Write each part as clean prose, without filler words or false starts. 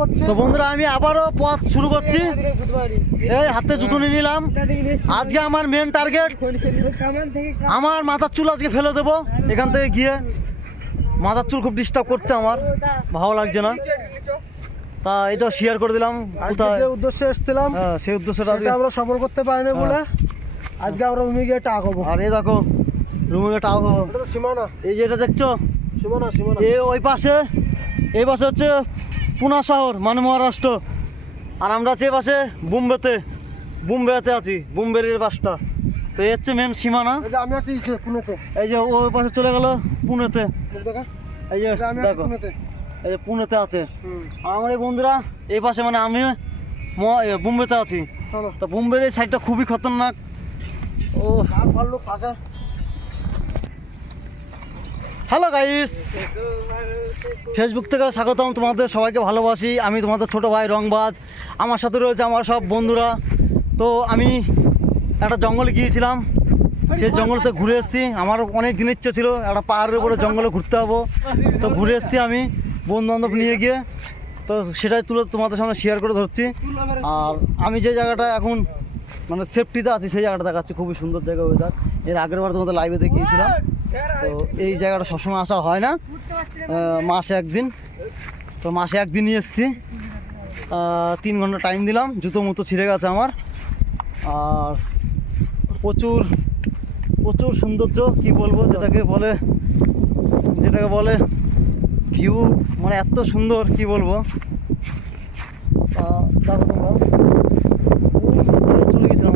করছে। তো বন্ধুরা আমি আবারও পথ শুরু করছি। এই হাতে জুতো নিয়ে নিলাম। আজকে আমার মেন টার্গেট, আমার মাথার চুল আজকে ফেলে দেবো এখান থেকে গিয়ে। মাথার চুল খুব ডিস্টার্ব করছে, আমার ভালো লাগছে না, তা এটা শেয়ার করে দিলাম। যে উদ্দেশ্যে এসেছিলাম সেই উদ্দেশ্যটা আমরা সফল করতে পারিনি বলে আজকে আমরা রুমে গিয়ে টাক হবো। আর এই দেখো রুমে গিয়ে টাক হবো। সীমানা, এই যে এটা দেখছো, সীমানা ওই পাশে, এই পাশে হচ্ছে পুনা শহর মানে মহারাষ্ট্র। আর আমরা আছি এই পাশে বোম্বেতে আছি, বোম্বের বাসটা। তো এই হচ্ছে মেন সীমানা। আমি আছি পুনেতে। এই যে ওই পাশে চলে গেল পুনেতে। এই যে দেখো, এই যে পুনেতে আছে। আমার এই বন্ধুরা এই পাশে, মানে আমি বোম্বেতে আছি। তো বোম্বের এই সাইডটা খুবই খতরনাক। ও ভালো ফাঁকা। হ্যালো গাইস, ফেসবুক থেকে স্বাগতম, তোমাদের সবাইকে ভালোবাসি। আমি তোমাদের ছোট ভাই রংবাজ, আমার সাথে রয়েছে আমার সব বন্ধুরা। তো আমি একটা জঙ্গলে গিয়েছিলাম, সেই জঙ্গলতে ঘুরে এসেছি। আমার অনেক দিন ইচ্ছে ছিল একটা পাহাড়ের উপরে জঙ্গলে ঘুরতে হবো, তো ঘুরে এসেছি আমি বন্ধু বান্ধব নিয়ে গিয়ে। তো সেটাই তুলে তোমাদের সামনে শেয়ার করে ধরছি। আর আমি যে জায়গাটা এখন মানে সেফটিতে আছি সেই জায়গাটা দেখাচ্ছি, খুবই সুন্দর জায়গা ওয়েদার। এর আগের বার তোমাদের লাইভে দেখিয়েছিলাম। তো এই জায়গাটা সবসময় আসা হয় না, মাসে একদিন। তো মাসে একদিনই এসেছি, 3 ঘন্টা টাইম দিলাম। জুতো মুতো ছিঁড়ে গেছে আমার। আর প্রচুর প্রচুর সৌন্দর্য, কি বলবো, যেটাকে বলে ভিউ, মানে এত সুন্দর কি বলবো। দেখো তোমরা, চলে গেছিলাম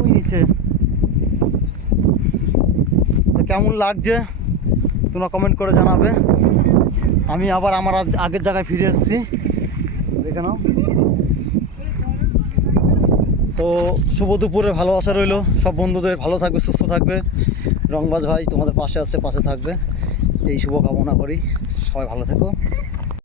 ওই নিচে। কেমন লাগছে তোমরা কমেন্ট করে জানাবে। আমি আবার আমার আগের জায়গায় ফিরে এসেছি, দেখে নাও। তো শুভ দুপুরে ভালোবাসা রইলো সব বন্ধুদের। ভালো থাকবে, সুস্থ থাকবে। রংবাজ ভাই তোমাদের পাশে আছে, পাশে থাকবে, এই শুভ কামনা করি। সবাই ভালো থেকো।